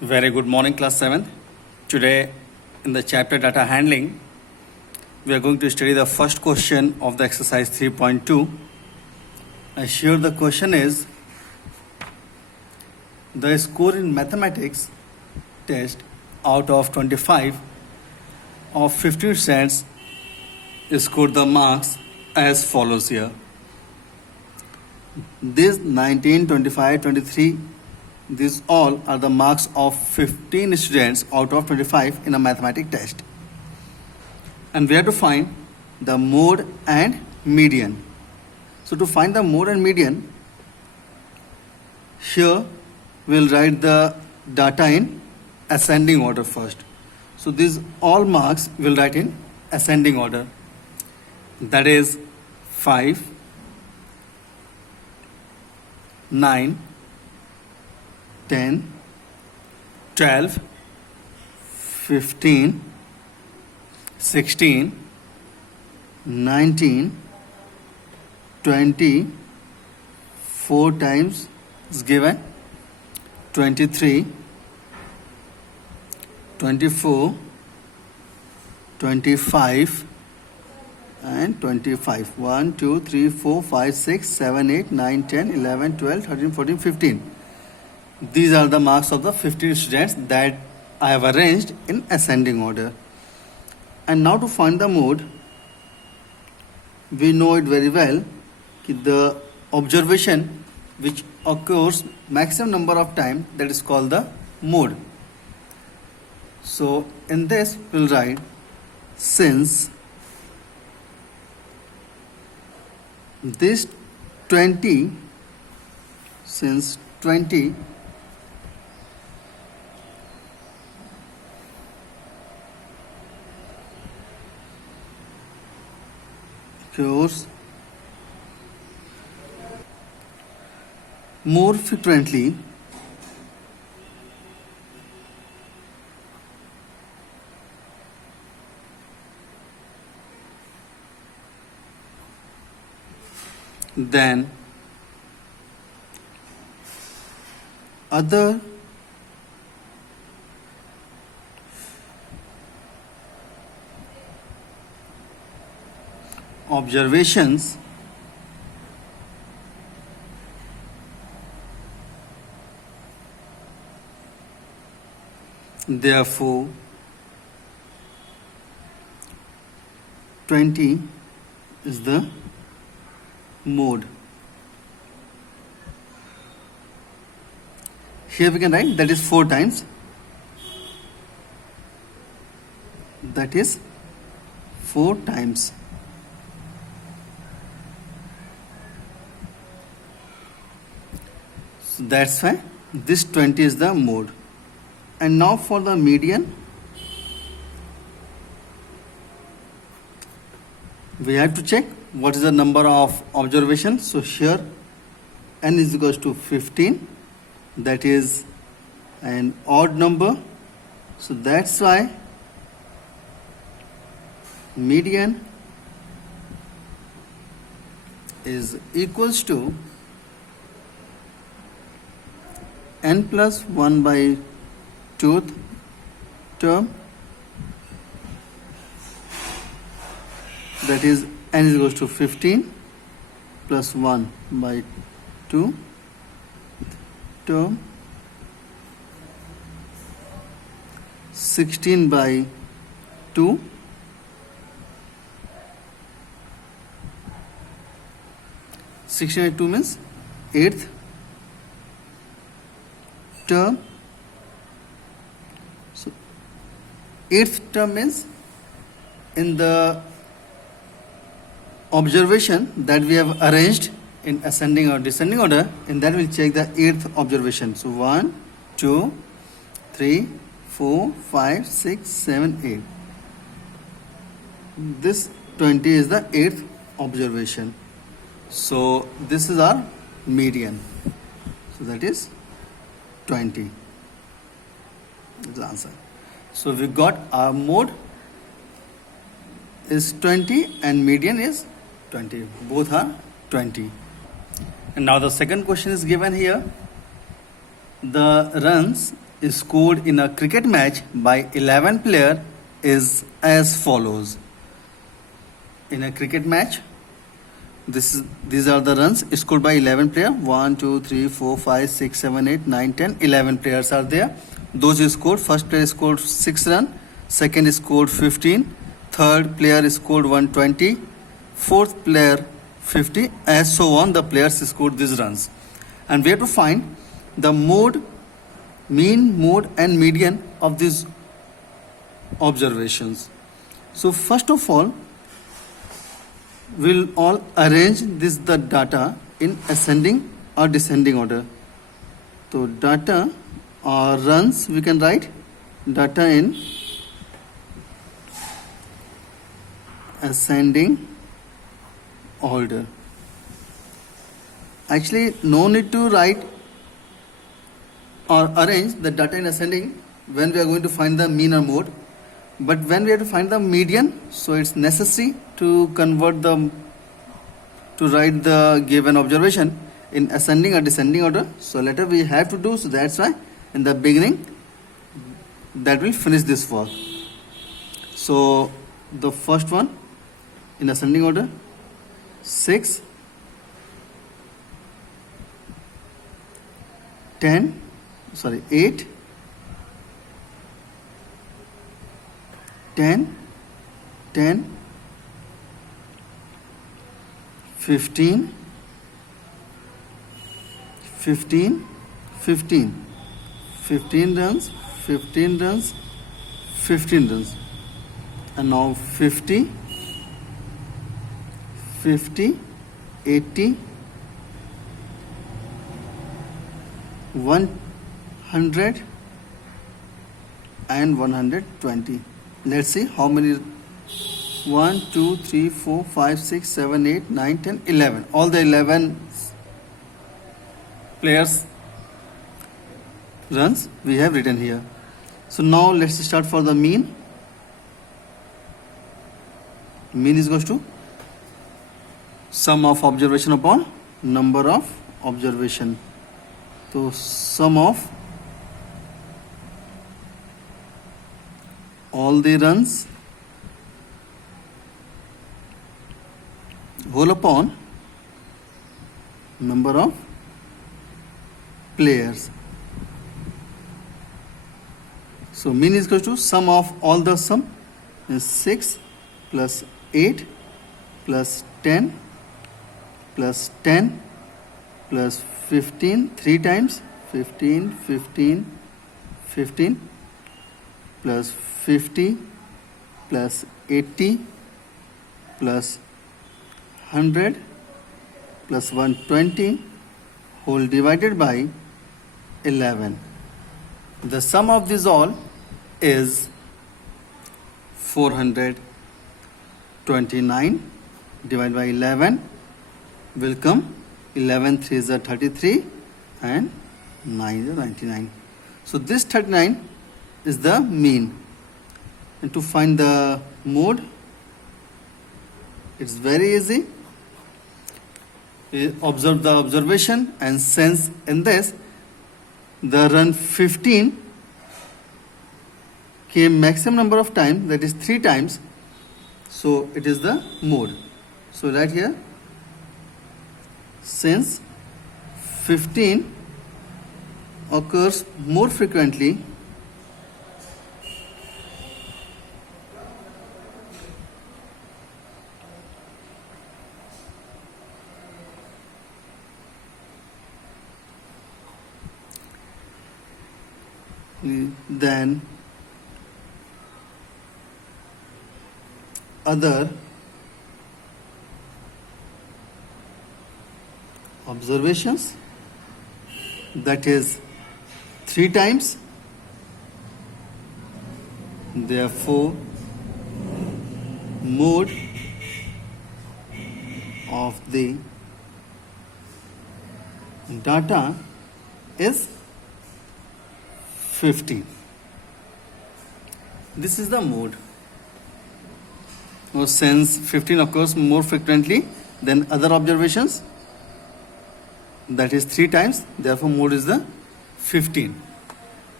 Very good morning, class 7th. Today, in the chapter data handling, we are going to study the first question of the exercise 3.2. Here the question is, the score in mathematics test out of 25 of 15 students scored the marks as follows here. This 19, 25, 23, these all are the marks of 15 students out of 25 in a mathematics test. And we have to find the mode and median. So to find the mode and median, here we'll write the data in ascending order first. So these all marks we'll write in ascending order. That is 5, 9, 10, 12, 15, 16, 19, 20, 4 times is given, 23, 24, 25 and 25. 1, 2, 3, 4, 5, 6, 7, 8, 9, 10, 11, 12, 13, 14, 15. These are the marks of the 15 students that I have arranged in ascending order. And now to find the mode, we know it very well that the observation which occurs maximum number of time, that is called the mode. So in this we'll write, since this 20 occurs more frequently than other observations, therefore 20 is the mode. Here we can write that is 4 times. That is 4 times. So that's why this 20 is the mode. And now for the median, we have to check what is the number of observations. So here n is equals to 15. That is an odd number. So that's why median is equals to n plus 1 by 2th term, that is n is equals to 15 plus 1 by 2 term, 16 by 2, 16 by 2 means 8th term. So 8th term means in the observation that we have arranged in ascending or descending order, in that we'll check the 8th observation. So 1, 2, 3, 4, 5, 6, 7, 8. This 20 is the 8th observation. So this is our median. So that is 20. That's the answer. So we got our mode is 20 and median is 20. Both are 20. And now the second question is given here. The runs scored in a cricket match by 11 player is as follows. In a cricket match, these are the runs scored by 11 player. 1 2 3 4 5 6 7 8 9 10 11 players are there. Those who scored, first player scored 6 runs, second scored 15, third player scored 120, fourth player 50, as so on the players scored these runs. And we have to find the mode, mean, mode and median of these observations. So first of all, we'll all arrange the data in ascending or descending order. So data or runs, we can write data in ascending order. Actually, no need to write or arrange the data in ascending when we are going to find the mean or mode. But when we have to find the median, so it's necessary to write the given observation in ascending or descending order. So later we have to do, so that's why in the beginning that will finish this work. So the first one in ascending order, 6, 8, 10, 15, 15 runs, 15 runs, and now 50, 80, 100 and 120. Let's see how many. 1 2 3 4 5 6 7 8 9 10 11. All the 11 players runs we have written here. So now let's start for the mean. Mean is equals to sum of observation upon number of observation. So sum of all the runs whole upon number of players. So mean is equal to sum of all the sum is 6 plus 8 plus 10 plus 10 plus 15 3 times 15 plus 50 plus 80 plus 100 plus 120 whole divided by 11. The sum of this all is 429 divided by 11 will come 11 3s are 33 and 9 is 99. So this 39 is the mean. And to find the mode, it's very easy. We observe the observation, and since in this the run 15 came maximum number of times, that is 3 times, so it is the mode. So right here, since 15 occurs more frequently, than other observations, that is 3 times, therefore mode of the data is 15. This is the mode. Now, since 15 occurs more frequently than other observations, that is 3 times, therefore mode is the 15.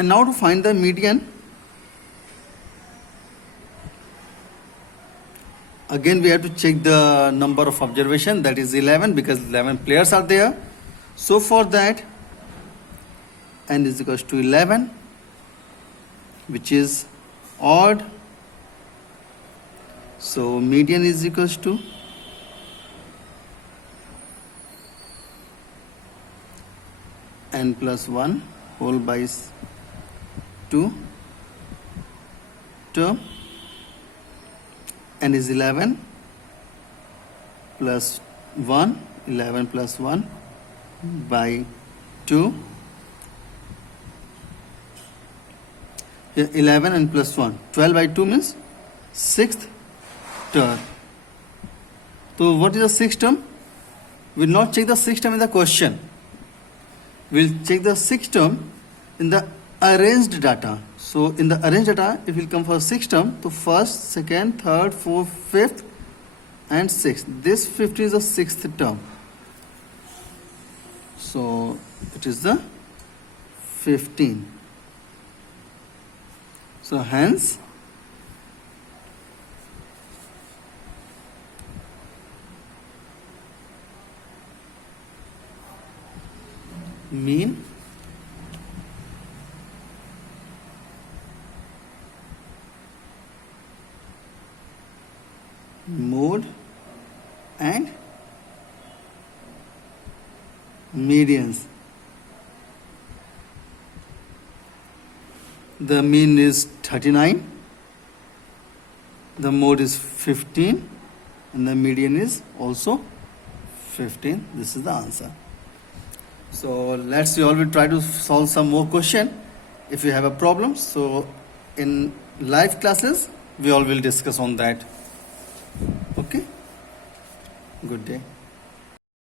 And now to find the median, again we have to check the number of observation, that is 11, because 11 players are there. So for that, n is equals to 11, which is odd. So median is equals to n plus 1 whole by 2 term. N is 11 plus 1, 11 plus 1 by 2. Here 11 and plus 1, 12 by 2 means 6th term. So what is the 6th term? We will not check the 6th term in the question. We will check the 6th term in the arranged data. So in the arranged data, it will come for 6th term. So first, second, third, fourth, fifth, and sixth. This 15 is the 6th term. So it is the 15. So hence mean mode and medians. The mean is 39, the mode is 15, and the median is also 15. This is the answer. So let's see, all will try to solve some more question if you have a problem. So in live classes, we all will discuss on that. Okay, good day.